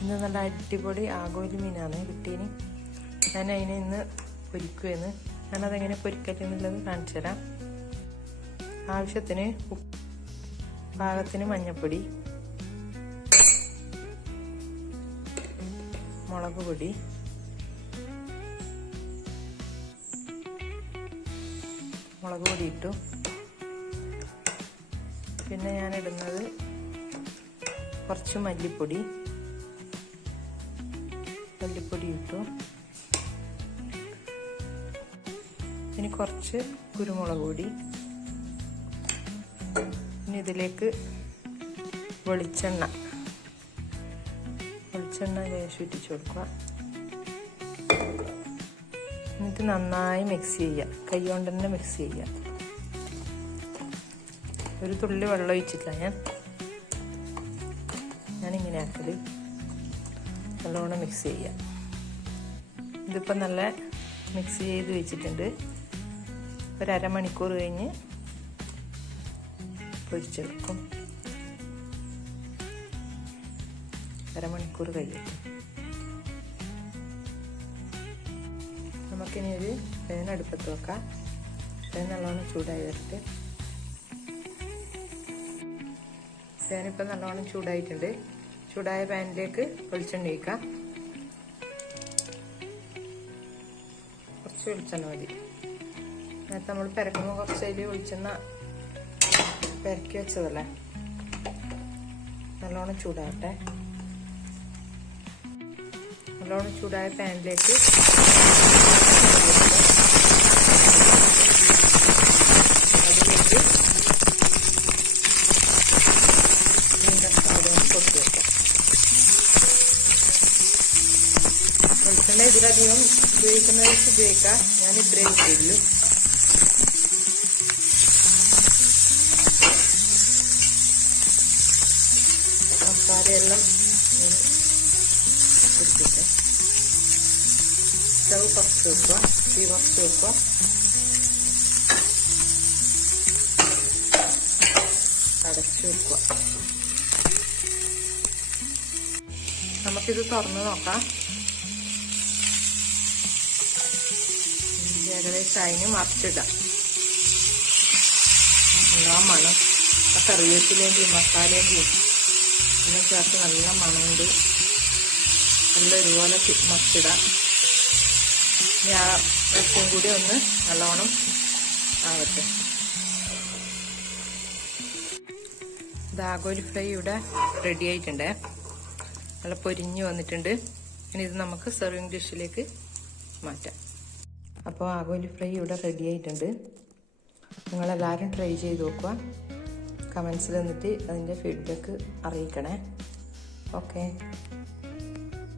ഇന്ന് നല്ല അടിപൊളി ആഗോലി മീനാണ് കിട്ടീന്. ഞാൻ അതിനെ ഇന്ന് പൊരിക്കുമെന്ന് ഞാനതെങ്ങനെ പൊരിക്കലെന്നുള്ളത് കാണിച്ചു തരാം. ആവശ്യത്തിന് ഉപ്പ് പാകത്തിന് മഞ്ഞൾപ്പൊടി മുളക് പൊടി മുളക് പൊടി ഇട്ടു. പിന്നെ ഞാൻ ഇടുന്നത് കുറച്ച് മല്ലിപ്പൊടി. മല്ലിപ്പൊടി ഇട്ടു ഇനി കുറച്ച് കുരുമുളക് പൊടി. ഇനി ഇതിലേക്ക് വെളിച്ചെണ്ണ. വെളിച്ചെണ്ണ ലേശം ഇട്ടിച്ചു കൊടുക്കുക. എന്നിട്ട് നന്നായി മിക്സ് ചെയ്യുക. കൈ കൊണ്ട് തന്നെ മിക്സ് ചെയ്യുക. ഒരു തുള്ളി വെള്ളം ഒഴിച്ചിട്ടില്ല ഞാൻ. ഞാനിങ്ങനെ ആക്കൽ. നല്ലോണം മിക്സ് ചെയ്യുക ഇതിപ്പോൾ നല്ല മിക്സ് ചെയ്ത് വെച്ചിട്ടുണ്ട്. ഒരു അരമണിക്കൂർ കഴിഞ്ഞ് പൊരിച്ചെടുക്കും. അരമണിക്കൂർ കഴിയും നമുക്കിനി ഒരു പേൻ അടുപ്പത്ത് വെക്കാം. പേൻ നല്ലോണം ചൂടായി വരട്ടെ. ഇപ്പം നല്ലോണം ചൂടായിട്ടുണ്ട്. ചൂടായ പാനിലേക്ക് വെളിച്ചെണ്ണ ഒഴിക്കാം കുറച്ച് വെളിച്ചെണ്ണ മതി. നേരത്തെ നമ്മൾ പെരക്കുമ്പോൾ കുറച്ച് അതിൽ വെളിച്ചെണ്ണ പെരക്കി വെച്ചതല്ലേ? നല്ലോണം ചൂടാവട്ടെ. നല്ലോണം ചൂടായ പാനിലേക്ക് അതിലേക്ക് മീൻകഷ്ണം കൊട്ടി വെക്കാം വെളിച്ചെണ്ണ ഇതിലധികം ഉപയോഗിക്കുന്നവർക്ക് ഉപയോഗിക്കാം ഞാൻ ഇത്രയും ഇട്ടുള്ളൂ മസാലയെല്ലാം ഇട്ടിട്ട് സ്റ്റവ് കുറച്ച് വെക്കുക തീ കുറച്ച് വെക്കുക. അടച്ചു വെക്കുക. നമുക്കിത് തുറന്ന് നോക്കാം. ഏകദേശം അതിന് മറിച്ചിടാം. നല്ല മണം. ആ കറിവേപ്പിലേന്റെയും മസാലേന്റെയും എല്ലാം ചേർത്ത് നല്ല മണമുണ്ട്. നല്ല ഒരുപോലെ മറിച്ചിടാം. ഇനി ആ കൂടി ഒന്ന് നല്ലോണം ആവട്ടെ. ദാഗോലി ഫ്രൈ ഇവിടെ റെഡി ആയിട്ടുണ്ട്. നല്ല പൊരിഞ്ഞു വന്നിട്ടുണ്ട്. ഇനി ഇത് നമുക്ക് സെർവിങ് ഡിഷിലേക്ക് മാറ്റാം. അപ്പോൾ ആകോലി ഫ്രൈ ഇവിടെ റെഡി ആയിട്ടുണ്ട്. നിങ്ങളെല്ലാവരും ട്രൈ ചെയ്ത് നോക്കുക. കമൻസിൽ എന്നിട്ട് അതിന്റെ ഫീഡ്ബാക്ക് അറിയിക്കണേ. ഓക്കെ